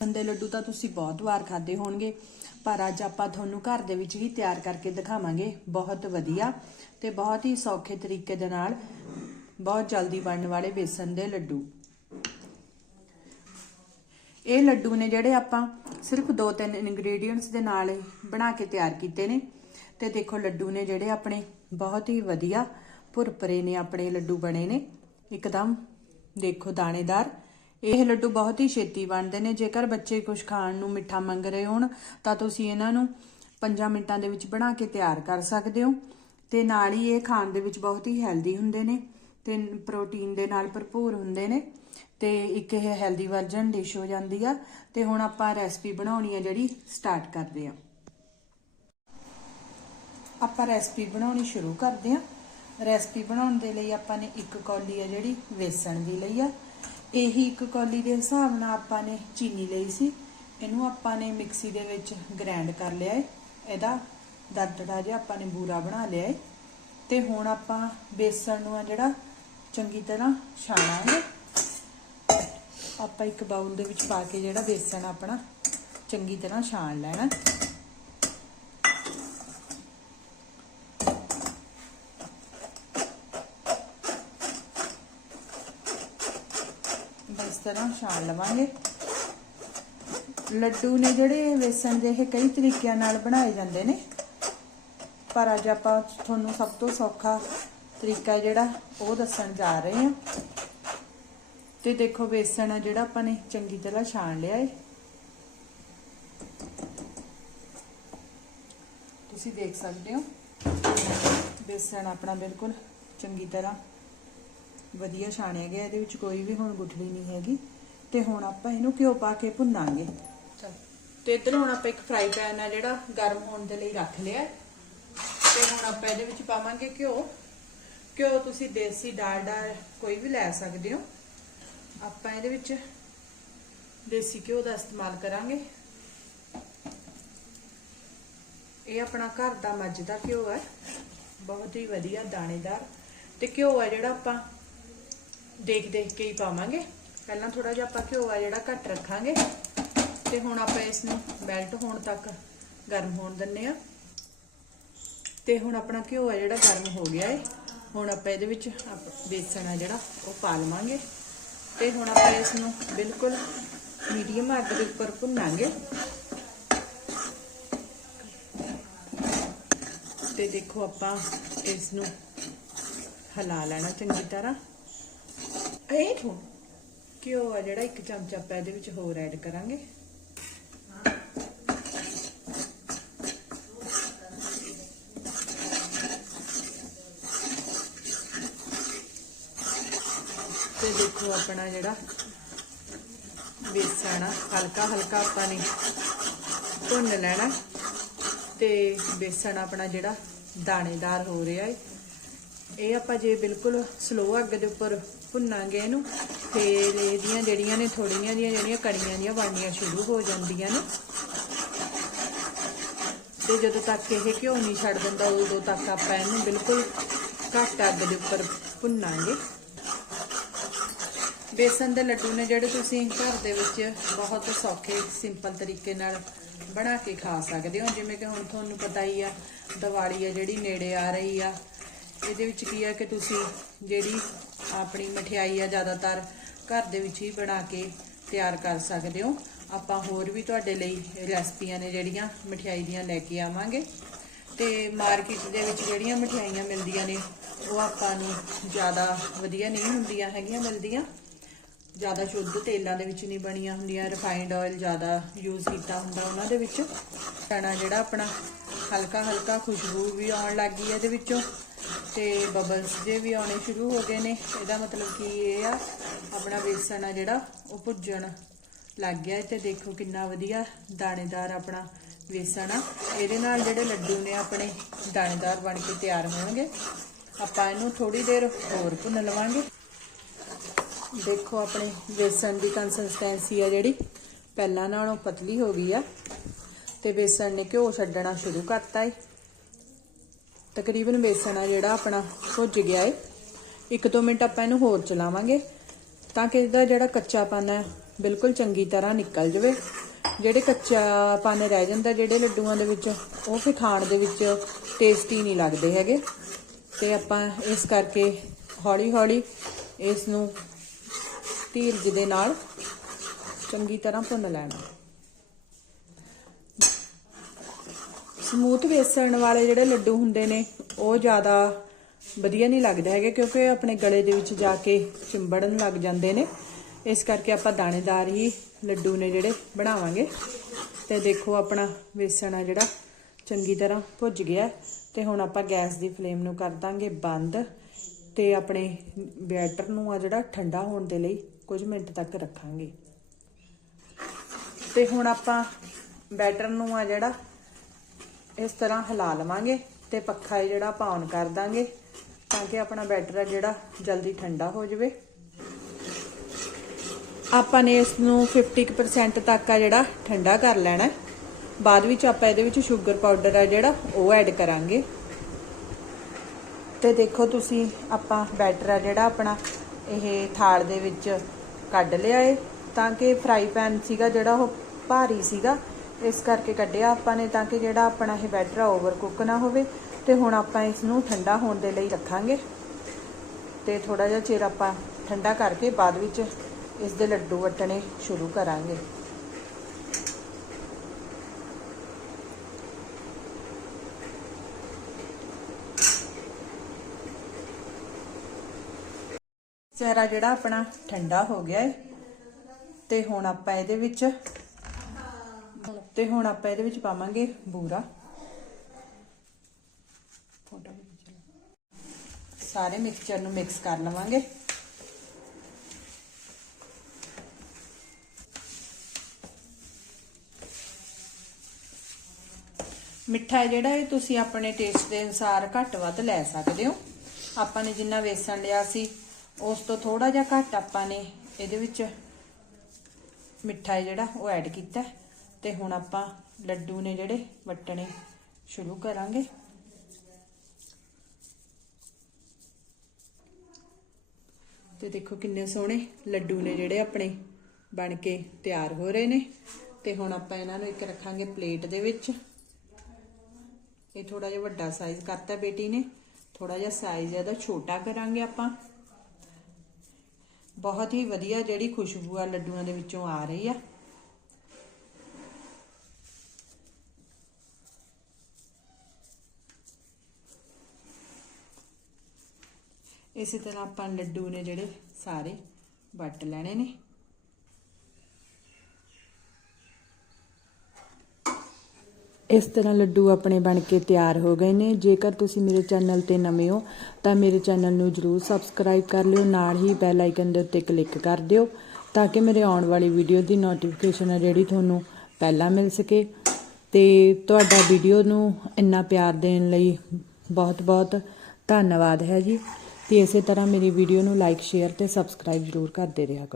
ਬੇਸਣ ਦੇ ਲੱਡੂ ਤਾਂ ਤੁਸੀਂ ਬਹੁਤ ਵਾਰ ਖਾਦੇ ਹੋਣਗੇ, ਪਰ ਅੱਜ ਆਪਾਂ ਤੁਹਾਨੂੰ ਘਰ ਦੇ ਵਿੱਚ ਹੀ ਤਿਆਰ ਕਰਕੇ ਦਿਖਾਵਾਂਗੇ। ਬਹੁਤ ਵਧੀਆ ਤੇ ਬਹੁਤ ਹੀ ਸੌਖੇ ਤਰੀਕੇ ਦੇ ਨਾਲ ਬਹੁਤ ਜਲਦੀ ਬਣਨ ਵਾਲੇ ਬੇਸਣ ਦੇ ਲੱਡੂ। ਇਹ ਲੱਡੂ ਨੇ ਜਿਹੜੇ ਆਪਾਂ ਸਿਰਫ ਦੋ ਤਿੰਨ ਇੰਗਰੀਡੀਅੰਟਸ ਦੇ ਨਾਲ ਬਣਾ ਕੇ ਤਿਆਰ ਕੀਤੇ ਨੇ, ਤੇ ਦੇਖੋ ਲੱਡੂ ਨੇ ਜਿਹੜੇ ਆਪਣੇ ਬਹੁਤ ਹੀ ਵਧੀਆ ਭੁਰਪਰੇ ਨੇ ਆਪਣੇ ਲੱਡੂ ਬਣੇ ਨੇ। ਇੱਕਦਮ ਦੇਖੋ ਦਾਣੇਦਾਰ। ਇਹ ਲੱਡੂ ਬਹੁਤ ਹੀ ਛੇਤੀ ਬਣਦੇ ਨੇ। ਜੇਕਰ ਬੱਚੇ ਕੁਝ ਖਾਣ ਨੂੰ ਮਿੱਠਾ ਮੰਗ ਰਹੇ ਹੋਣ, ਤਾਂ ਤੁਸੀਂ ਇਹਨਾਂ ਨੂੰ 5 ਮਿੰਟਾਂ ਦੇ ਵਿੱਚ ਬਣਾ ਕੇ ਤਿਆਰ ਕਰ ਸਕਦੇ ਹੋ। ਤੇ ਨਾਲ ਹੀ ਇਹ ਖਾਣ ਦੇ ਵਿੱਚ ਬਹੁਤ ਹੀ ਹੈਲਦੀ ਹੁੰਦੇ ਨੇ ਤੇ ਪ੍ਰੋਟੀਨ ਦੇ ਨਾਲ ਭਰਪੂਰ ਹੁੰਦੇ ਨੇ ਤੇ ਇੱਕ ਇਹ ਹੈਲਦੀ ਵਰਜਨ ਡਿਸ਼ ਹੋ ਜਾਂਦੀ ਆ। ਤੇ ਹੁਣ ਆਪਾਂ ਰੈਸਪੀ ਬਣਾਉਣੀ ਆ ਜਿਹੜੀ ਸਟਾਰਟ ਕਰਦੇ ਆ। ਆਪਾਂ ਰੈਸਪੀ ਬਣਾਉਣੀ ਸ਼ੁਰੂ ਕਰਦੇ ਆ। ਰੈਸਪੀ ਬਣਾਉਣ ਦੇ ਲਈ ਆਪਾਂ ਨੇ ਇੱਕ ਕੌਲੀ ਆ ਜਿਹੜੀ ਵੇਸਣ ਦੀ ਲਈ ਆ। ਇਹੀ ਇੱਕ ਕੌਲੀ ਦੇ ਹਿਸਾਬ ਨਾਲ ਆਪਾਂ ਨੇ ਚੀਨੀ ਲਈ ਸੀ। ਇਹਨੂੰ ਆਪਾਂ ਨੇ ਮਿਕਸੀ ਦੇ ਵਿੱਚ ਗ੍ਰਾਈਂਡ ਕਰ ਲਿਆ ਏ। ਇਹਦਾ ਦਰਦੜਾ ਜਿਹਾ ਆਪਾਂ ਨੇ ਬੂਰਾ ਬਣਾ ਲਿਆ ਏ। ਤੇ ਹੁਣ ਆਪਾਂ ਬੇਸਣ ਨੂੰ ਆ ਜਿਹੜਾ ਚੰਗੀ ਤਰ੍ਹਾਂ ਛਾਣਾਂਗੇ। ਆਪਾਂ ਇੱਕ ਬਾਉਲ ਦੇ ਵਿੱਚ ਪਾ ਕੇ ਜਿਹੜਾ ਬੇਸਣ ਆਪਣਾ ਚੰਗੀ ਤਰ੍ਹਾਂ ਛਾਣ ਲੈਣਾ ਇਸ ਤਰ੍ਹਾਂ ਛਾਣ ਲਵਾਂਗੇ। ਲੱਡੂ ਨੇ ਜਿਹੜੇ ਬੇਸਣ ਦੇ ਇਹ ਕਈ ਤਰੀਕਿਆਂ ਨਾਲ ਬਣਾਏ ਜਾਂਦੇ ਨੇ। ਪਰ ਅੱਜ ਆਪਾਂ ਤੁਹਾਨੂੰ ਸਭ ਤੋਂ ਸੌਖਾ ਤਰੀਕਾ ਜਿਹੜਾ ਉਹ ਦੱਸਣ ਜਾ ਰਹੇ ਹਾਂ। ਤੇ ਦੇਖੋ ਬੇਸਣ ਆ ਜਿਹੜਾ ਆਪਾਂ ਨੇ ਚੰਗੀ ਤਰ੍ਹਾਂ ਛਾਣ ਲਿਆ ਏ। ਤੁਸੀਂ ਦੇਖ ਸਕਦੇ ਹੋ। ਬੇਸਣ ਆਪਣਾ ਬਿਲਕੁਲ ਚੰਗੀ ਤਰ੍ਹਾਂ ਵਧੀਆ ਛਾਣਿਆ ਗਿਆ, ਇਹਦੇ ਵਿੱਚ ਕੋਈ ਵੀ ਹੁਣ ਗੁਠਲੀ ਨਹੀਂ ਹੈਗੀ। ਤੇ ਹੁਣ ਆਪਾਂ ਇਹਨੂੰ ਘਿਓ ਪਾ ਕੇ ਭੁੰਨਾਂਗੇ। ਤੇ ਇਧਰ ਹੁਣ ਆਪਾਂ ਇੱਕ ਫਰਾਈ ਪੈਨ ਆ ਜਿਹੜਾ ਗਰਮ ਹੋਣ ਦੇ ਲਈ ਰੱਖ ਲਿਆ। ਤੇ ਹੁਣ ਆਪਾਂ ਇਹਦੇ ਵਿੱਚ ਪਾਵਾਂਗੇ ਘਿਓ। ਘਿਓ ਤੁਸੀਂ ਦੇਸੀ ਡਾਲਡਾ ਕੋਈ ਵੀ ਲੈ ਸਕਦੇ ਹੋ। ਆਪਾਂ ਇਹਦੇ ਵਿੱਚ ਦੇਸੀ ਘਿਓ ਦਾ ਇਸਤੇਮਾਲ ਕਰਾਂਗੇ। ਇਹ ਆਪਣਾ ਘਰ ਦਾ ਮੱਝ ਦਾ ਘਿਓ ਹੈ। ਬਹੁਤ ਹੀ ਵਧੀਆ ਦਾਣੇਦਾਰ। ਤੇ ਘਿਓ ਹੈ ਜਿਹੜਾ ਆਪਾਂ ਦੇਖ ਦੇਖ ਕੇ ਹੀ ਪਾਵਾਂਗੇ। ਪਹਿਲਾਂ ਥੋੜਾ ਜਿਹਾ ਆਪਾਂ ਘਿਓ ਆ ਜਿਹੜਾ ਘੱਟ ਰੱਖਾਂਗੇ। ਤੇ ਹੁਣ ਆਪਾਂ ਇਸ ਨੂੰ ਮੈਲਟ ਹੋਣ ਤੱਕ ਗਰਮ ਹੋਣ ਦਿੰਨੇ ਆ ਤੇ ਹੁਣ ਆਪਣਾ ਘਿਓ ਆ ਜਿਹੜਾ ਗਰਮ ਹੋ ਗਿਆ ਏ। ਹੁਣ ਆਪਾਂ ਇਹਦੇ ਵਿੱਚ ਬੇਸਣ ਆ ਜਿਹੜਾ ਉਹ ਪਾ ਲਵਾਂਗੇ। ਤੇ ਹੁਣ ਆਪਾਂ ਇਸ ਨੂੰ ਬਿਲਕੁਲ ਮੀਡੀਅਮ ਅੱਗ ਦੇ ਉੱਪਰ ਭੁੰਨਾਂਗੇ। ਤੇ ਦੇਖੋ ਆਪਾਂ ਇਸ ਨੂੰ ਹਿਲਾ ਲੈਣਾ ਚੰਗੀ ਤਰ੍ਹਾਂ। ਇਹ ਤੋਂ ਘਿਓ ਆ ਜਿਹੜਾ ਇੱਕ ਚਮਚਾ ਆਪਾਂ ਇਹਦੇ ਵਿੱਚ ਹੋਰ ਐਡ ਕਰਾਂਗੇ। ਤੇ ਦੇਖੋ ਆਪਣਾ ਜਿਹੜਾ ਬੇਸਣ ਆ, ਹਲਕਾ ਹਲਕਾ ਆਪਾਂ ਨੇ ਭੁੰਨ ਲੈਣਾ। ਤੇ ਬੇਸਣ ਆਪਣਾ ਜਿਹੜਾ ਦਾਣੇਦਾਰ ਹੋ ਰਿਹਾ ਏ। ਇਹ ਆਪਾਂ ਜੇ ਬਿਲਕੁਲ ਸਲੋ ਅੱਗ ਦੇ ਉੱਪਰ ਭੁੰਨਾਂਗੇ ਇਹਨੂੰ ਫਿਰ ਇਹਦੀਆਂ ਜਿਹੜੀਆਂ ਨੇ ਥੋੜੀਆਂ ਦੀਆਂ ਜਿਹੜੀਆਂ ਕੜੀਆਂ ਦੀਆਂ ਬਣਨੀਆਂ ਸ਼ੁਰੂ ਹੋ ਜਾਂਦੀਆਂ ਨੇ। ਤੇ ਜਦੋਂ ਤੱਕ ਇਹ ਘਿਓ ਨਹੀਂ ਛੱਡ ਦਿੰਦਾ, ਉਦੋਂ ਤੱਕ ਆਪਾਂ ਇਹਨੂੰ ਬਿਲਕੁਲ ਘੱਟ ਅੱਗ ਦੇ ਉੱਪਰ ਭੁੰਨਾਂਗੇ। ਬੇਸਨ ਦੇ ਲੱਡੂ ਨੇ ਜਿਹੜੇ ਤੁਸੀਂ ਘਰ ਦੇ ਵਿੱਚ ਬਹੁਤ ਸੌਖੇ, ਸਿੰਪਲ ਤਰੀਕੇ ਨਾਲ ਬਣਾ ਕੇ ਖਾ ਸਕਦੇ ਹੋ। ਜਿਵੇਂ ਕਿ ਹੁਣ ਤੁਹਾਨੂੰ ਪਤਾ ਹੀ ਆ, ਦੀਵਾਲੀ ਆ ਜਿਹੜੀ ਨੇੜੇ ਆ ਰਹੀ ਆ। ਇਹਦੇ ਵਿੱਚ ਕੀ ਆ ਕਿ ਤੁਸੀਂ ਜਿਹੜੀ ਆਪਣੀ ਮਠਿਆਈ ਆ ਜ਼ਿਆਦਾਤਰ ਘਰ ਦੇ ਵਿੱਚ ਹੀ ਬਣਾ ਕੇ ਤਿਆਰ ਕਰ ਸਕਦੇ ਹੋ। ਆਪਾਂ ਹੋਰ ਵੀ ਤੁਹਾਡੇ ਲਈ ਰੈਸਪੀਆਂ ਨੇ ਜਿਹੜੀਆਂ ਮਠਿਆਈ ਦੀਆਂ ਲੈ ਕੇ ਆਵਾਂਗੇ। ਤੇ ਮਾਰਕੀਟ ਦੇ ਵਿੱਚ ਜਿਹੜੀਆਂ ਮਠਿਆਈਆਂ ਮਿਲਦੀਆਂ ਨੇ, ਉਹ ਆਪਾਂ ਨੂੰ ਜ਼ਿਆਦਾ ਵਧੀਆ ਨਹੀਂ ਹੁੰਦੀਆਂ ਹੈਗੀਆਂ ਮਿਲਦੀਆਂ। ਜ਼ਿਆਦਾ ਸ਼ੁੱਧ ਤੇਲਾਂ ਦੇ ਵਿੱਚ ਨਹੀਂ ਬਣੀਆਂ ਹੁੰਦੀਆਂ ਰਿਫਾਈਨਡ ਆਇਲ ਜ਼ਿਆਦਾ ਯੂਜ਼ ਕੀਤਾ ਹੁੰਦਾ ਉਹਨਾਂ ਦੇ ਵਿੱਚ। ਚਣਾ ਜਿਹੜਾ ਆਪਣਾ ਹਲਕਾ ਹਲਕਾ ਖੁਸ਼ਬੂ ਵੀ ਆਉਣ ਲੱਗ ਗਈ ਇਹਦੇ ਵਿੱਚੋਂ। ਤੇ ਬਬਲਸ ਜੇ ਵੀ ਆਉਣੇ ਸ਼ੁਰੂ ਹੋ ਗਏ ਨੇ, ਇਹਦਾ ਮਤਲਬ ਕੀ ਇਹ ਆ, ਆਪਣਾ ਵੇਸਣ ਆ ਜਿਹੜਾ, ਉਹ ਭੁੱਜਣ ਲੱਗ ਗਿਆ ਤੇ ਦੇਖੋ ਕਿੰਨਾ ਵਧੀਆ ਦਾਣੇਦਾਰ ਆਪਣਾ ਵੇਸਣ ਆ। ਇਹਦੇ ਨਾਲ ਜਿਹੜੇ ਲੱਡੂ ਨੇ ਆਪਣੇ ਦਾਣੇਦਾਰ ਬਣ ਕੇ ਤਿਆਰ ਹੋਣਗੇ, ਆਪਾਂ ਇਹਨੂੰ ਥੋੜੀ ਦੇਰ ਹੋਰ ਭੁੰਨ ਲਵਾਂਗੇ। ਦੇਖੋ ਆਪਣੇ ਵੇਸਣ ਦੀ ਕੰਸਿਸਟੈਂਸੀ ਆ ਜਿਹੜੀ, ਪਹਿਲਾਂ ਨਾਲੋਂ ਪਤਲੀ ਹੋ ਗਈ ਆ ਤੇ ਬੇਸਣ ਨੇ ਘਿਓ ਛੱਡਣਾ ਸ਼ੁਰੂ ਕਰਤਾ ਏ। ਤਕਰੀਬਨ ਬੇਸਣ ਆ ਜਿਹੜਾ ਆਪਣਾ ਭੁੱਜ ਗਿਆ ਏ। ਇੱਕ ਦੋ ਮਿੰਟ ਆਪਾਂ ਇਹਨੂੰ ਹੋਰ ਚਲਾਵਾਂਗੇ ਤਾਂ ਕਿ ਇਹਦਾ ਜਿਹੜਾ ਕੱਚਾਪਨ ਹੈ ਬਿਲਕੁਲ ਚੰਗੀ ਤਰ੍ਹਾਂ ਨਿਕਲ ਜਾਵੇ। ਜਿਹੜੇ ਕੱਚਾਪਨ ਰਹਿ ਜਾਂਦਾ, ਜਿਹੜੇ ਲੱਡੂਆਂ ਦੇ ਵਿੱਚ, ਉਹ ਫਿਰ ਖਾਣ ਦੇ ਵਿੱਚ ਟੇਸਟੀ ਨਹੀਂ ਲੱਗਦੇ ਹੈਗੇ। ਤੇ ਆਪਾਂ ਇਸ ਕਰਕੇ ਹੌਲੀ ਹੌਲੀ ਇਸ ਨੂੰ ਧੀਰਜ ਦੇ ਨਾਲ ਚੰਗੀ ਤਰ੍ਹਾਂ ਭੁੰਨ ਲੈਣਾ। ਸਮੂਥ ਵੇਸਣ ਵਾਲੇ ਜਿਹੜੇ ਲੱਡੂ ਹੁੰਦੇ ਨੇ, ਉਹ ਜ਼ਿਆਦਾ ਵਧੀਆ ਨਹੀਂ ਲੱਗਦੇ ਹੈਗੇ ਕਿਉਂਕਿ ਆਪਣੇ ਗਲੇ ਦੇ ਵਿੱਚ ਜਾ ਕੇ ਚਿੰਬੜਨ ਲੱਗ ਜਾਂਦੇ ਨੇ। ਇਸ ਕਰਕੇ ਆਪਾਂ ਦਾਣੇਦਾਰ ਹੀ ਲੱਡੂ ਨੇ ਜਿਹੜੇ ਬਣਾਵਾਂਗੇ। ਤੇ ਦੇਖੋ ਆਪਣਾ ਵੇਸਣ ਆ ਜਿਹੜਾ, ਚੰਗੀ ਤਰ੍ਹਾਂ ਭੁੱਜ ਗਿਆ। ਹੈ ਤੇ ਹੁਣ ਆਪਾਂ ਗੈਸ ਦੀ ਫਲੇਮ ਨੂੰ ਕਰ ਦਾਂਗੇ ਬੰਦ। ਤੇ ਆਪਣੇ ਬੈਟਰ ਨੂੰ ਆ ਜਿਹੜਾ ਠੰਡਾ ਹੋਣ ਦੇ ਲਈ ਕੁਝ ਮਿੰਟ ਤੱਕ ਰੱਖਾਂਗੇ। ਤੇ ਹੁਣ ਆਪਾਂ ਬੈਟਰ ਨੂੰ ਆ ਜਿਹੜਾ ਇਸ ਤਰ੍ਹਾਂ ਹਿਲਾ ਲਵਾਂਗੇ ਤੇ ਪੱਖਾ ਹੈ ਜਿਹੜਾ ਪਾਉਣ ਕਰ ਦਾਂਗੇ ਤਾਂ ਕਿ ਆਪਣਾ ਬੈਟਰ ਹੈ ਜਿਹੜਾ ਜਲਦੀ ਠੰਡਾ ਹੋ ਜਾਵੇ। ਆਪਾਂ ਨੇ ਇਸ ਨੂੰ 50% ਤੱਕ ਆ ਜਿਹੜਾ ਠੰਡਾ ਕਰ ਲੈਣਾ ਬਾਅਦ ਵਿੱਚ ਆਪਾਂ ਇਹਦੇ ਵਿੱਚ ਸ਼ੂਗਰ ਪਾਊਡਰ ਆ ਜਿਹੜਾ ਉਹ ਐਡ ਕਰਾਂਗੇ। ਤੇ ਦੇਖੋ ਤੁਸੀਂ ਆਪਾਂ ਬੈਟਰ ਆ ਜਿਹੜਾ ਆਪਣਾ ਇਹ ਥਾਲ ਦੇ ਵਿੱਚ ਕੱਢ ਲਿਆ ਏ ਤਾਂ ਕਿ ਫਰਾਈ ਪੈਨ ਸੀਗਾ ਜਿਹੜਾ ਉਹ ਭਾਰੀ ਸੀਗਾ। ਇਸ ਕਰਕੇ ਕੱਢਿਆ ਆਪਾਂ ਨੇ ਤਾਂ ਕਿ ਜਿਹੜਾ ਆਪਣਾ ਇਹ ਬੈਟਰ ਆ ਓਵਰ ਕੁੱਕ ਨਾ ਹੋਵੇ ਤੇ ਹੁਣ ਆਪਾਂ ਇਸ ਨੂੰ ਠੰਡਾ ਹੋਣ ਦੇ ਲਈ ਰੱਖਾਂਗੇ। ਤੇ ਥੋੜਾ ਜਿਹਾ ਚਿਰ ਆਪਾਂ ਠੰਡਾ ਕਰਕੇ ਬਾਅਦ ਵਿੱਚ ਇਸ ਦੇ ਲੱਡੂ ਵਟਣੇ ਸ਼ੁਰੂ ਕਰਾਂਗੇ। ਸਾਰਾ ਜਿਹੜਾ ਆਪਣਾ ਠੰਡਾ ਹੋ ਗਿਆ ਹੈ ਤੇ ਹੁਣ ਆਪਾਂ ਇਹਦੇ ਵਿੱਚ ਤੇ ਹੁਣ ਆਪਾਂ ਇਹਦੇ ਵਿੱਚ ਪਾਵਾਂਗੇ ਬੂਰਾ। ਸਾਰੇ ਮਿਕਸਚਰ ਨੂੰ ਮਿਕਸ ਕਰ ਲਵਾਂਗੇ। ਮਿੱਠਾ ਜਿਹੜਾ ਇਹ ਤੁਸੀਂ ਆਪਣੇ ਟੇਸਟ ਦੇ ਅਨੁਸਾਰ ਘੱਟ ਵੱਧ ਲੈ ਸਕਦੇ ਹੋ। ਆਪਾਂ ਨੇ ਜਿੰਨਾ ਵੇਸਣ ਲਿਆ ਸੀ, ਉਸ ਤੋਂ ਥੋੜਾ ਜਿਹਾ ਘੱਟ ਆਪਾਂ ਨੇ ਇਹਦੇ ਵਿੱਚ ਮਿੱਠਾ ਜਿਹੜਾ ਉਹ ਐਡ ਕੀਤਾ ਤੇ ਹੁਣ ਆਪਾਂ ਲੱਡੂ ਨੇ ਜਿਹੜੇ ਵਟਣੇ ਸ਼ੁਰੂ ਕਰਾਂਗੇ। ਤੇ ਦੇਖੋ ਕਿੰਨੇ ਸੋਹਣੇ ਲੱਡੂ ਨੇ ਜਿਹੜੇ ਆਪਣੇ ਬਣ ਕੇ ਤਿਆਰ ਹੋ ਰਹੇ ਨੇ। ਤੇ ਹੁਣ ਆਪਾਂ ਇਹਨਾਂ ਨੂੰ ਇੱਕ ਰੱਖਾਂਗੇ ਪਲੇਟ ਦੇ ਵਿੱਚ। ਇਹ ਥੋੜਾ ਜਿਹਾ ਵੱਡਾ ਸਾਈਜ਼ ਕਰਤਾ ਬੇਟੀ ਨੇ। ਥੋੜਾ ਜਿਹਾ ਸਾਈਜ਼ ਇਹਦਾ ਛੋਟਾ ਕਰਾਂਗੇ ਆਪਾਂ। ਬਹੁਤ ਹੀ ਵਧੀਆ ਜਿਹੜੀ ਖੁਸ਼ਬੂ ਆ ਲੱਡੂਆਂ ਦੇ ਵਿੱਚੋਂ ਆ ਰਹੀ ਆ। ਇਸੇ ਤਰ੍ਹਾਂ ਆਪਾਂ ਲੱਡੂ ਨੇ ਜਿਹੜੇ ਸਾਰੇ ਵੱਟ ਲੈਣੇ ਨੇ। ਇਸ ਤਰ੍ਹਾਂ ਲੱਡੂ ਆਪਣੇ ਬਣ ਕੇ ਤਿਆਰ ਹੋ ਗਏ ਨੇ। ਜੇਕਰ ਤੁਸੀਂ ਮੇਰੇ ਚੈਨਲ ਤੇ ਨਵੇਂ ਹੋ, ਤਾਂ ਮੇਰੇ ਚੈਨਲ ਨੂੰ ਜਰੂਰ ਸਬਸਕ੍ਰਾਈਬ ਕਰ ਲਿਓ। ਨਾਲ ਹੀ ਬੈਲ ਆਈਕਨ ਦੇ ਉੱਤੇ ਕਲਿੱਕ ਕਰ ਦਿਓ, ਤਾਂ ਕਿ ਮੇਰੇ ਆਉਣ ਵਾਲੀ ਵੀਡੀਓ ਦੀ ਨੋਟੀਫਿਕੇਸ਼ਨ ਹੈ ਜਿਹੜੀ ਤੁਹਾਨੂੰ ਪਹਿਲਾਂ ਮਿਲ ਸਕੇ। ਤੇ ਤੁਹਾਡਾ ਵੀਡੀਓ ਨੂੰ ਇੰਨਾ ਪਿਆਰ ਦੇਣ ਲਈ ਬਹੁਤ ਬਹੁਤ ਧੰਨਵਾਦ ਹੈ ਜੀ। ਤੇ ਇਸੇ ਤਰ੍ਹਾਂ ਮੇਰੀ ਵੀਡੀਓ ਨੂੰ ਲਾਈਕ ਸ਼ੇਅਰ ਤੇ ਸਬਸਕ੍ਰਾਈਬ ਜਰੂਰ ਕਰਦੇ ਰਿਹਾ ਕਰੋ।